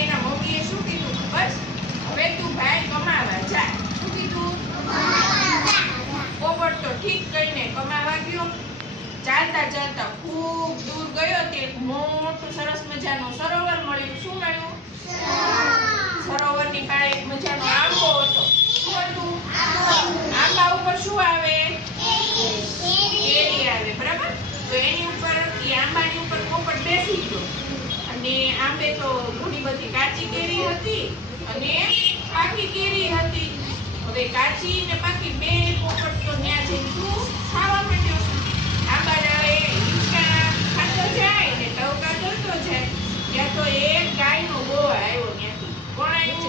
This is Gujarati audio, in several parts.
એના મમ્મીએ શું કીધું બસ હવે તું ભાઈ કમાવા જા શું કીધું પોપટ તો ઠીક કહીને કમાવા ગયો ચાલતા ચાલતા ખૂબ દૂર ગયો તે એક મોટું સરસ મજાનું સરોવર મળ્યું શું મળ્યું સરોવરની પાસે એક મજાનો આંબો હતો. શું હતું આંબા ઉપર શું આવે? કેરી આવે, બરાબર? તો એની ઉપર, એ આંબાની ઉપર પોપટ બેસી ગયો. અને આંબે તો ઘણી બધી કાચી કેરી હતી અને પાકી કેરી હતી. હવે કાચી ને પાકી બે પોપટ તો ન્યા જઈને શું ખાવા માંડ્યો આંબા ડાળે હિંચકા ખાતો જાય ને ટવકા કરતો જાય ત્યાં તો એક ગાયનો ગોળ આવ્યો ત્યાંથી કોણ આવ્યું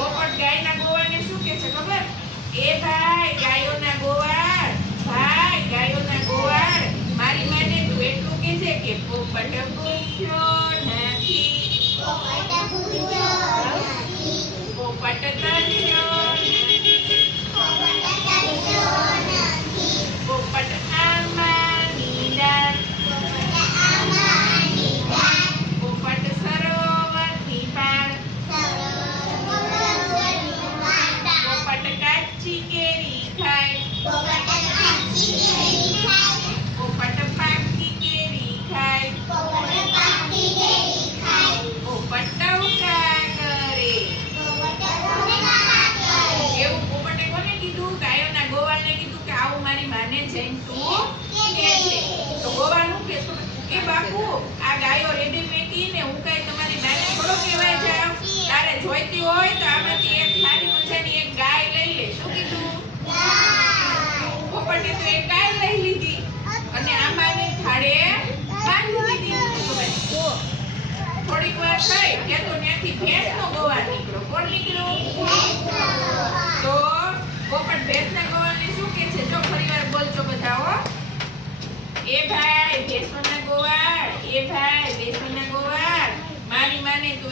પોપટ ગાયના ગોવાળને શું કહે છે ખબર એ ભાઈ ગાયોના ગોવાળ ભાઈ ગાયોના ગોવાળ મારી માટે તું એટલું કહેજે કે પોપટ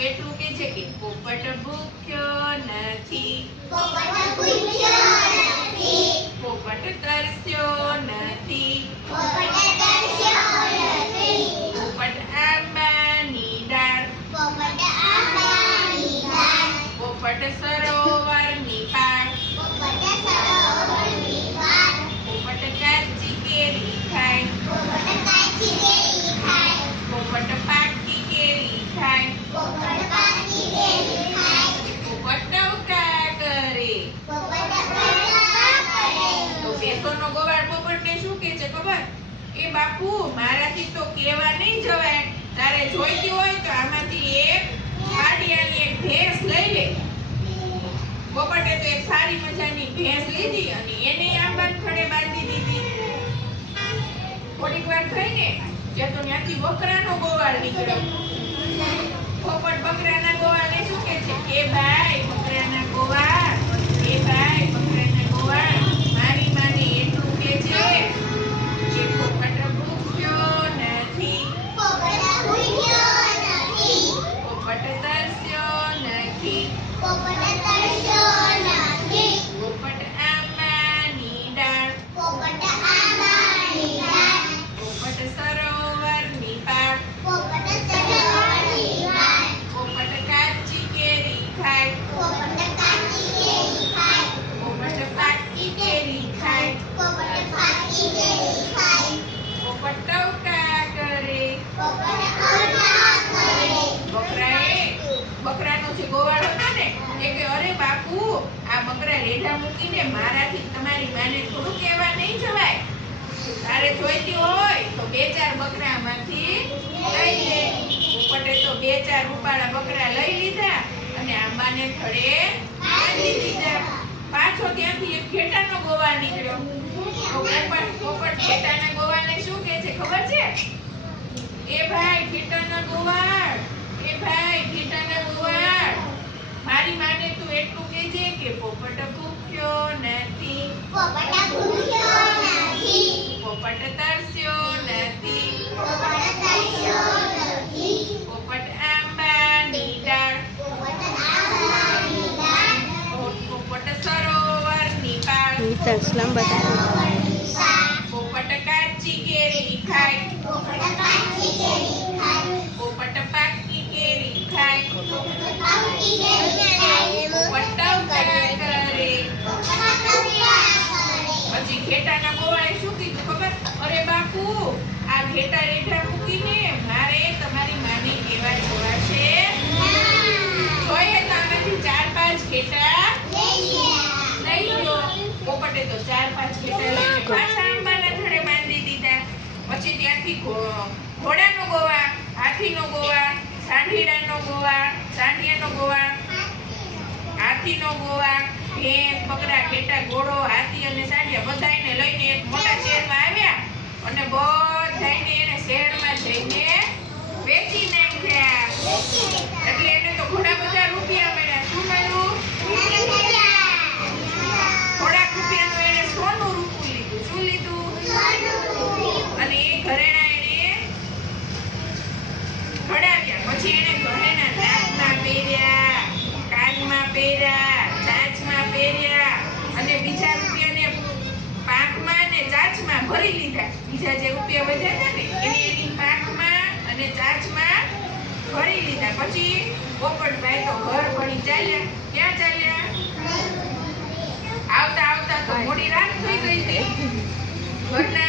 એટલું કે છે કે પોપટ ભૂખ્યો નથી. પોપટ તરસ્યો નથી. પોપટ આંબાની ડાળ. પોપટ સરોવરની પાળ પોપટ કાચી કેરી ખાય પોપટ પાકી કેરી ખાય પોપટ ટવકા કરે તો ભેંસોનો ગોવાળ પોપટને શું કહે છે ખબર એ બાપુ, મારાથી તો કેવા નહીં જવાય. તારે જોઈતી હોય તો આમાંથી એક હાડિયાની એક ભેંસ લઈ લે. પોપટે તો એક સારી મજાની ભેંસ લીધી અને એને આંબાન ખડે બાંધી દીધી. થોડીક વાર થઈને ત્યાં તો ત્યાંથી બકરાનો ગોવાળ નીકળ્યો. પોપટ બકરાના ગોવાળને શું કે છે? કે ભાઈ બકરાના ગોવાળ એ ભાઈ બકરાના ગોવાળ મારી માને એટલું કે છે કે પોપટ ભૂખ્યો નથી પોપટ તરસ્યો નથી પોપટ આંબાની ડાળ પોપટ સરોવરની પાળ પોપટ કાચી કેરી ખાય પોપટ પાકી કેરી ખાય પોપટ ટવકા કરે બકરાએ બકરાનો જે ગોવાળ હતો ને એ કે અરે બાપુ આ બકરા રેઢા મૂકીને મારાથી તમારી માને થોડું કહેવા નહીં જવાય. તારે જોઈતી હોય તો બે ચાર બકરામાંથી લઈ લે. પોપટે તો બે ચાર રૂપાળા બકરા લઈ લીધા અને આંબાને થડે બાંધી દીધા. પાછો ત્યાંથી એક ઘેટાનો ગોવા નીકળ્યો. પોપટ પોપટ ઘેટાના ગોવાને શું કહે છે ખબર છે? એ ભાઈ ઘેટાના ગોવાળ, એ ભાઈ ઘેટાના ગોવાળ. મારી માને તું એટલું કહેજે કે પોપટ ભૂખ્યો નથી. પોપટ તરસ્યો નથી. પોપટ તરસ્યો નથી પોપટ સરોવરની પાળ. તસલમ બતા પછી ઘેટાના ગોવાળે શું કીધું ખબર? અરે બાપુ, આ ઘેટા રેઠા મૂકીને મારે તમારી માને કેવા જોવા છે. જોઈએ તો આમાંથી ચાર પાંચ ઘેટા. લઈ લો પોપટે તો ચાર પાંચ ઘેટા લઈને પાછા થડે બાંધી દીધા. પછી ત્યાંથી ઘોડાનો ગોવા, હાથીનો ગોવા, સાંઢીડાનો ગોવા, સાંઢિયાનો ગોવા, હાથીનો ગોવા ભેંસ બકરા ઘેટા ઘોડો, હાથી અને સાંઢિયા બધાયને લઈને એક મોટા શહેરમાં આવ્યા અને બધાયને એને શહેરમાં જઈને વેચી નાખ્યા. એટલે એને તો ઘણા બધા રૂપિયા મળ્યા. શું મળ્યું? થોડાક રૂપિયાનું એને સોનું રૂપું લીધું. શું લીધું? અને એ ઘરેણા એને ઘડાવ્યા. પછી એને ઘરેણા નાકમાં પહેર્યા, કાનમાં પહેર્યા ચાંચમાં પહેર્યા અને બીજા રૂપિયાને પાંખમાં અને ચાંચમાં ભરી લીધા. બીજા જે રૂપિયા વધ્યા હતા ને, એને એની પાંખમાં અને ચાચમાં ભરી લીધા. પછી પોપટભાઈ તો ઘર ભણી ચાલ્યા. ક્યાં ચાલ્યા? આવતા આવતા તો મોડી રાત થઈ ગઈ હતી